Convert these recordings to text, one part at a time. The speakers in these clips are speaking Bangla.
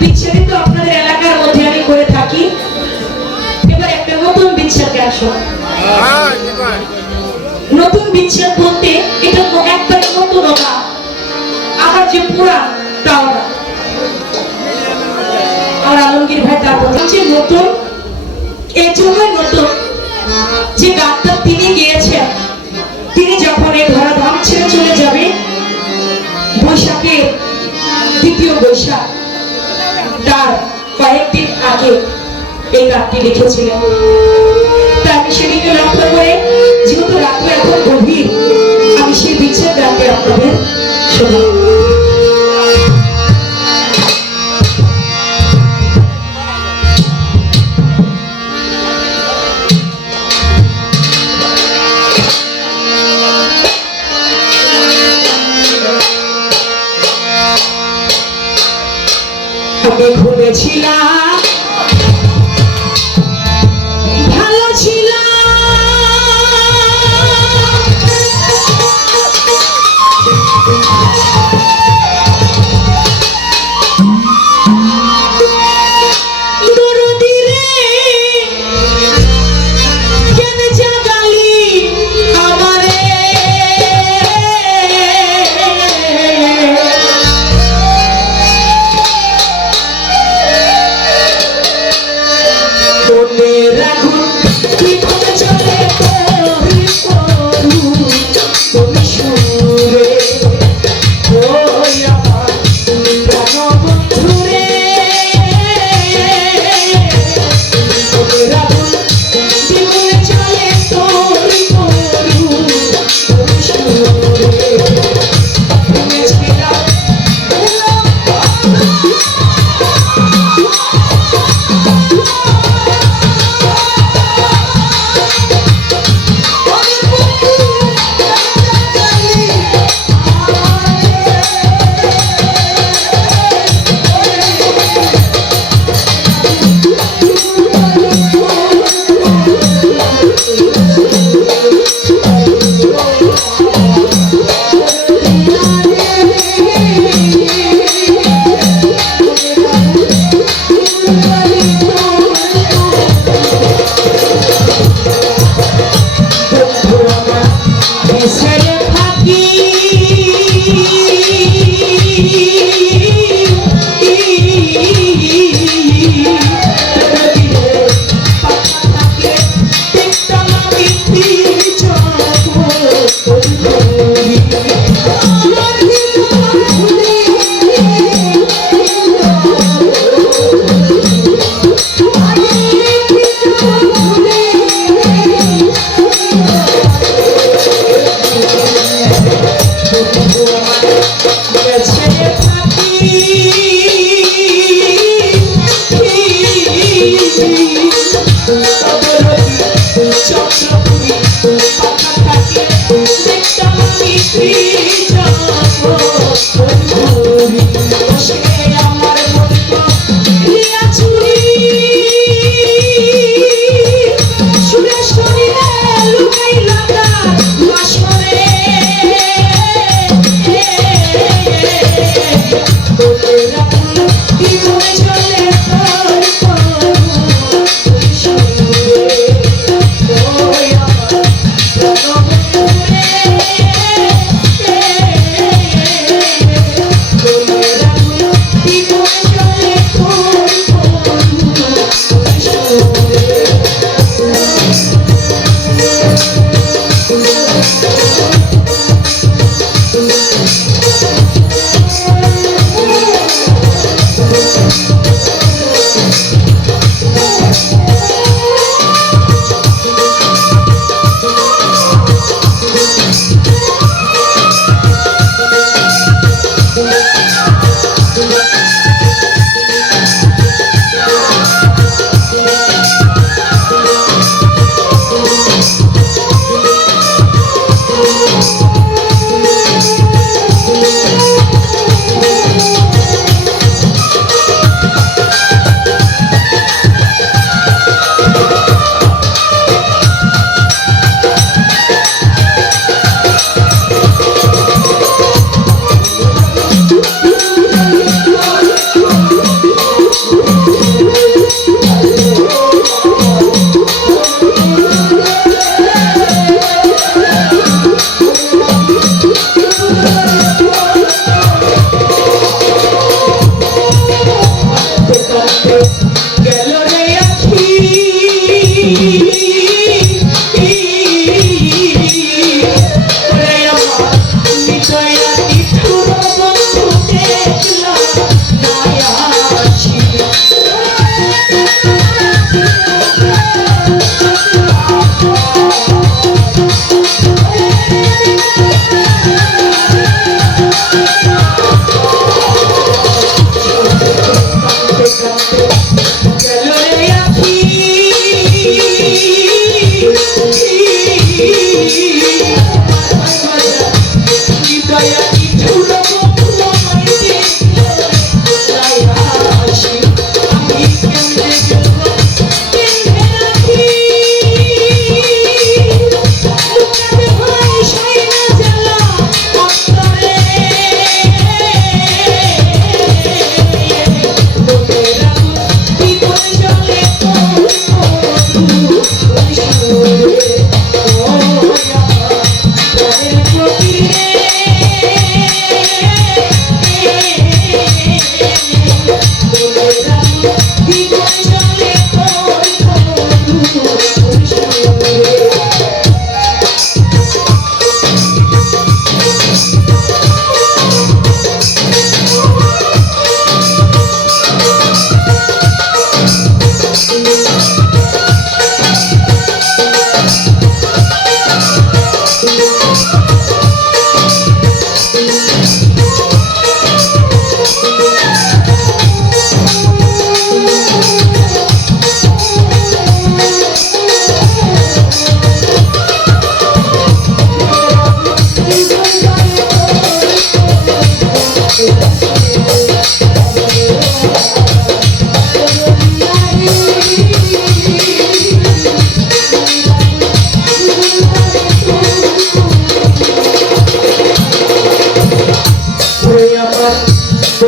বিচ্ছেদিত আপনাদের এলাকার মধ্যে আমি করে থাকি। এবার একটা নতুন বিচ্ছেদে আসো। নতুন বিচ্ছেদ বলতে এটা একবারে নতুন না, আমার যে পুরান তাও না। আমার আলমগীর ভাই তার বলছে নতুন, এই জন্য নতুন যে গানটা তিনি গিয়েছেন, তিনি যখন এই ধরাধাম ছেড়ে চলে যাবে বৈশাখের দ্বিতীয় বৈশাখ, তার কয়েকদিন আগে এই গানটি লিখেছিলেন। তা আমি সেদিকে লক্ষ্য করে, যেহেতু রাত্র এখন গভীর, আমি সেই বিচ্ছেদ গানটি আপনাদের শোনাব। আমি ঘুরেছিলাম, ভালো ছিলাম,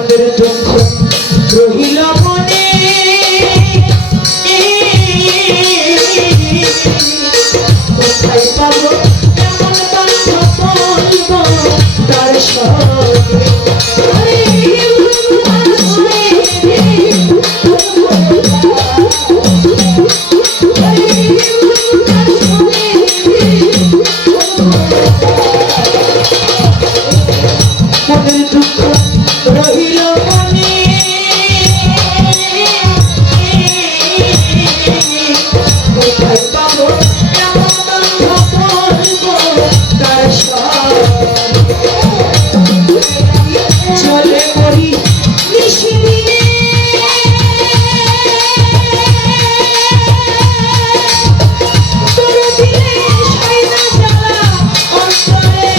মনের দুঃখ রহিল মনে কোথায় পাবো এমন বান্ধব বলবো তার সঙ্গে মনের দুঃখ রহিল মনে কোথায় পাবো এমন বান্ধব বলবো তার সঙ্গে চলে মরি নিশিদিনে তোর দিলে সাইনা জ্বালা অন্তরে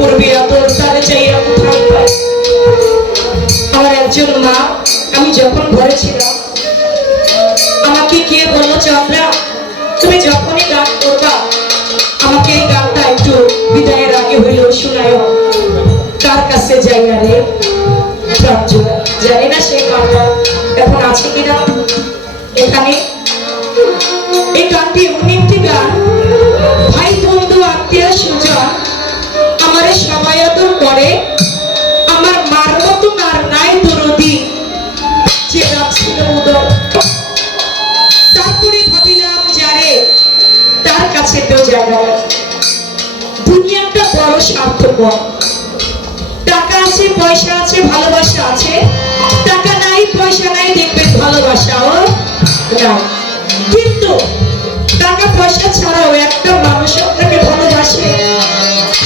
করবে আদর তারে চাইয়া কোথায় পাই। আমার একজন মা, আমি যখন ঘরে ছিলাম আমাকে কে বললো, চন্দ্রা তুমি যখনই গান করবা আমাকে এই গানটা একটু বিদায়ের আগে হইলেও শোনায়। কার কাছে যাইয়া রে প্রাঞ্জলা, জানি না সেই গানটা এখন আছে কিনা এখানে। এই গানটি এমন একটি গান, ভাই বন্ধু আত্মীয় স্বজন আমারে সবাই আদর করে, আমার মার মতো আর নাই দরদি, যে নাম ছিল উদয়। তারপরে ভাবিলাম যারে তার কাছে তো জায়গা নেই। দুনিয়াটা বড় স্বার্থপর, টাকা আছে পয়সা আছে ভালোবাসা আছে, টাকা নাই পয়সা নাই দেখবেন ভালোবাসাও নাই। কিন্তু টাকা পয়সা ছাড়াও একটা মানুষ আপনাকে ভালোবাসে,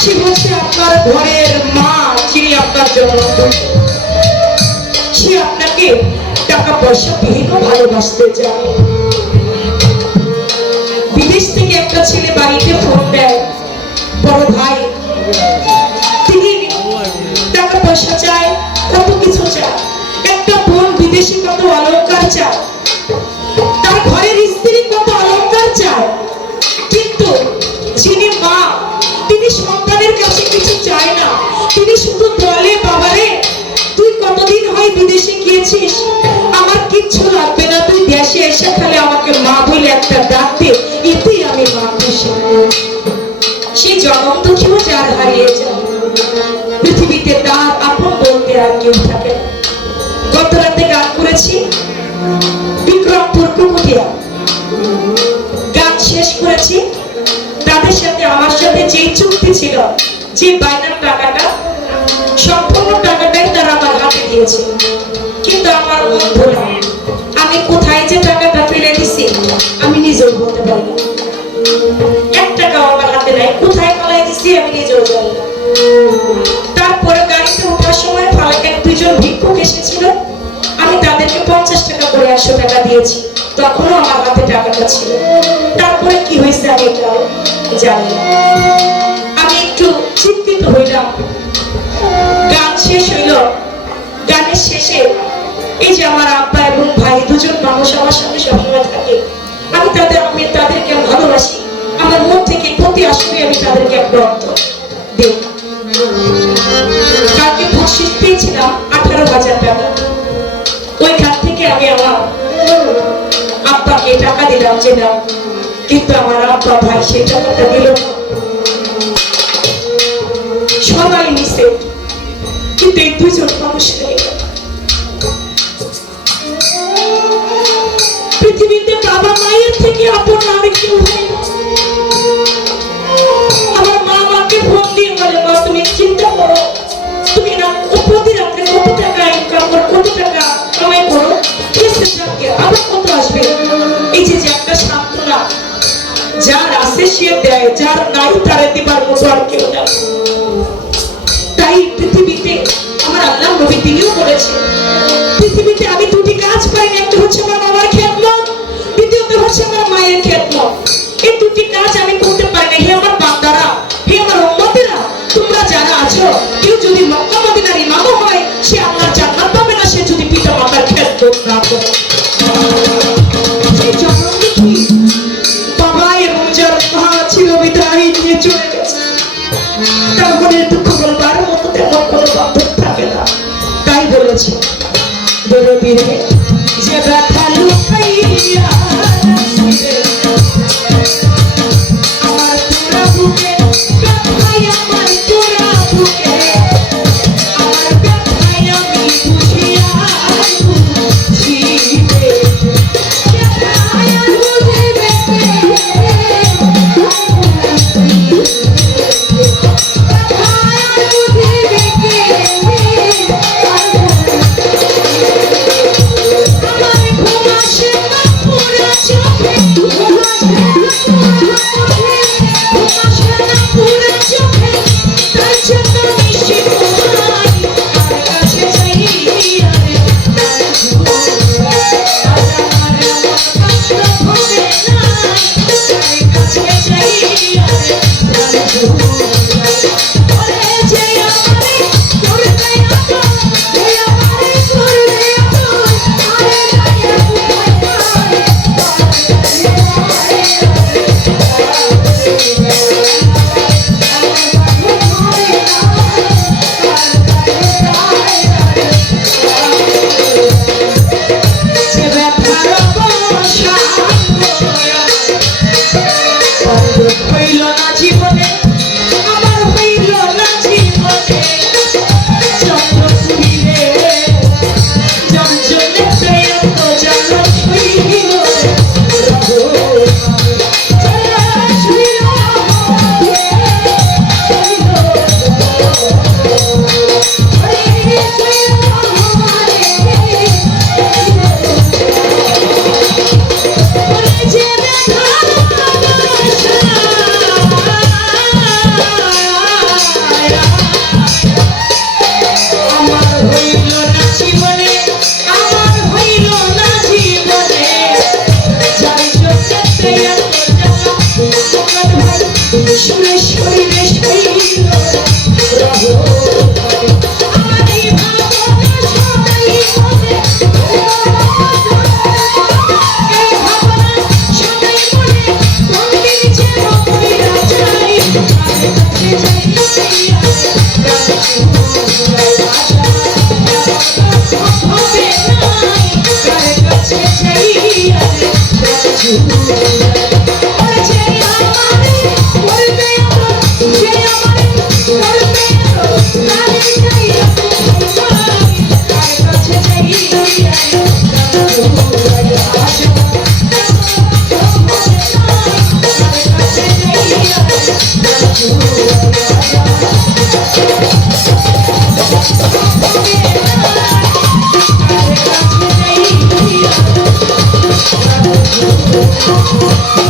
সে হচ্ছে আপনার ঘরের মা, যিনি আপনার জন্ম করেছে। সে আপনাকে টাকা পয়সা বিহীনও ভালোবাসতে জানে। বিদেশ থেকে একটা ছেলে বাড়িতে ফোন দেয়, বড় ভাই, তিনি টাকা পয়সা চায়, কত কিছু চায়। একটা বোন বিদেশি কত অলংকার চায়, তার ঘরের স্ত্রী কত অলংকার চায়। কিন্তু যিনি মা, তিনি সন্তানের কাছে কিছু চায় না, তিনি শুধু বলে, বাবারে তুই কতদিন হয় বিদেশে গিয়েছিস, আমার কিচ্ছু লাগবে না, তুই দেশে এসে খালি আমাকে মা বলে একটা ডাক দে, এতেই আমি মা খুশি। সেই জনম তো কেউ যার হারিয়ে যায়, পৃথিবীতে তার আপন বলতে আর কেউ থাকে না। গত রাতে গান করেছি বিক্রমপুর কুকুটিয়া, গান শেষ করেছি। তাদের সাথে আমার সাথে যে চুক্তি ছিল, যে বাইনার টাকাটা, সম্পূর্ণ টাকাটাই তারা আমার হাতে দিয়েছে। কিন্তু আমার মন ভোলা, আমি কোথায় যে টাকাটা ফেলে দিছি আমি নিজেও বলতে পারি না। 1 টাকাও আমার হাতে নাই, কোথায় পালাই দিছি আমি নিজেও জানি না। তারপরে গাড়িতে ওঠার সময় ফালাকের 2 জন ভিক্ষুক এসেছিল, আমি তাদেরকে 50 টাকা করে 100 টাকা দিয়েছি, তখনও আমার হাতে টাকাটা ছিল। তারপরে কি হয়েছে আমি এটাও জানি না। আমি একটু চিন্তিত হইলাম। গান শেষ হইল, গানের শেষে এই যে আমার আব্বা এবং ভাই, 2 জন মানুষ আমার সাথে সবসময় থাকে, আমি তাদেরকে ভালোবাসি, আমার মন থেকে প্রতি আসলে আমি তাদেরকে একটা অর্থ দিই। কালকে বকশিশ পেয়েছিলাম 18,000 টাকা, ওইখান থেকে আমি আমার আব্বাকে টাকা দিলাম যে নাও, কিন্তু আমার আব্বা ভাই সেই টাকাটা দিল না। সবাই নিছে, কিন্তু এই 2 জন মানুষ নেই। পৃথিবীতে বাবা মায়ের থেকে আপন আর কেউ হয় না। আমার মা আমাকে ফোন দিয়ে বলে, মা তুমি চিন্তা করো, তুমি না প্রতি রাত্রে কত টাকা ইনকাম করো, কত টাকা কামাই করো, আবার কত আসবে। এই যে একটা সান্ত্বনা, যার আছে সে দেয়, যার নাই তারে দিবার মতো আর কেউ না। তাই পৃথিবীতে আমার আল্লাহ নবী তিনিও বলেছে, পৃথিবীতে আমি 2টি কাজ পাই না, একটা হচ্ছে আমার বাবার খেদমত, দ্বিতীয়ত হচ্ছে আমার মায়ের খেদমত। এই 2টি কাজ আমি করতে পারি না। হে আমার বান্দারা, হে আমার উম্মতেরা, তোমরা যারা আছো, কেউ যদি মক্কা মদিনার ইমামও হয়, সে আল্লাহর জান্নাত পাবে না, সে যদি পিতা মাতার খেদমত না করে। সেই জননী কি বাবা এবং যার মা ছিল বিদায় নিয়ে চলে গেছে, তার মনে দুঃখ বলবার মতো তেমন কোনো বান্ধব থাকে না। তাই বলেছে, দরদিরে যে ব্যথা লুকাইয়া আমার তোরা বুকে, ব্যথাই আমার তোরা বুকে, আমার ব্যথাই আমি বুঝিয়া বুঝিবে, ব্যথাই বুঝিবে, Thank you.